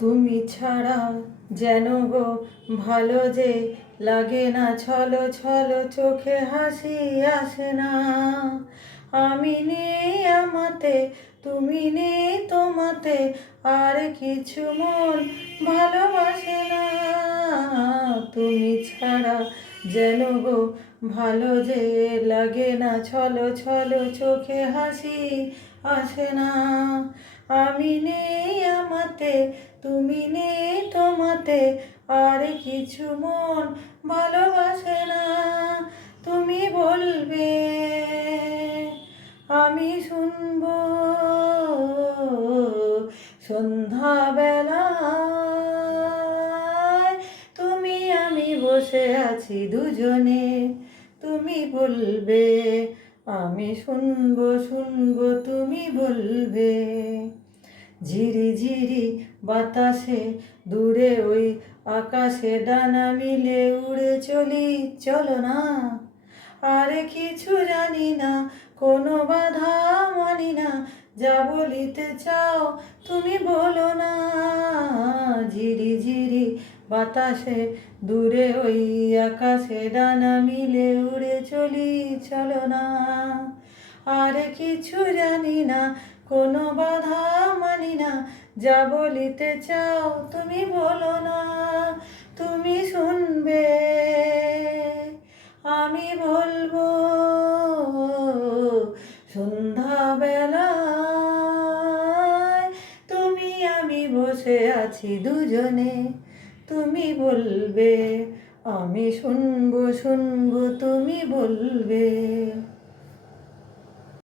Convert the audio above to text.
তুমি ছাড়া যেন গো ভালো যে লাগে না, ছলো ছলো চোখে হাসি আসে না। আমি নেই আমাতে, তুমি নেই তোমাতে, আর কিছু মন ভালোবাসে না। তুমি ছাড়া যেন গো ভালো যে লাগে না, ছলো ছলো চোখে হাসি আসে না। আমি নেই আমাতে, তুমি নেই তোমাতে, আর কিছু মন ভালোবাসে না। তুমি বলবে আমি শুনবো সন্ধ্যাবেলায়, তুমি আমি বসে আছি দুজনে। তুমি বলবে আমি শুনবো শুনবো, তুমি বলবে। ঝিরি ঝিরি বাতাসে দূরে ওই আকাশে ডানা মিলে উড়ে চলি, চলো না। আর কিছু জানি না, কোনো বাধা মানি না, যা বলিতে চাও তুমি বলো না। ঝিরি ঝিরি বাতাসে দূরে ওই আকাশে ডানা মিলে উড়ে চলি, চলো না। আর কিছু জানি না, কোনো বাধা মানি না, যা বলিতে চাও তুমি বলো না। তুমি শুনবে আমি বলবো সন্ধ্যাবেলায়, তুমি আমি বসে আছি দুজনে। তুমি বলবে আমি শুনবো শুনবো, তুমি বলবে।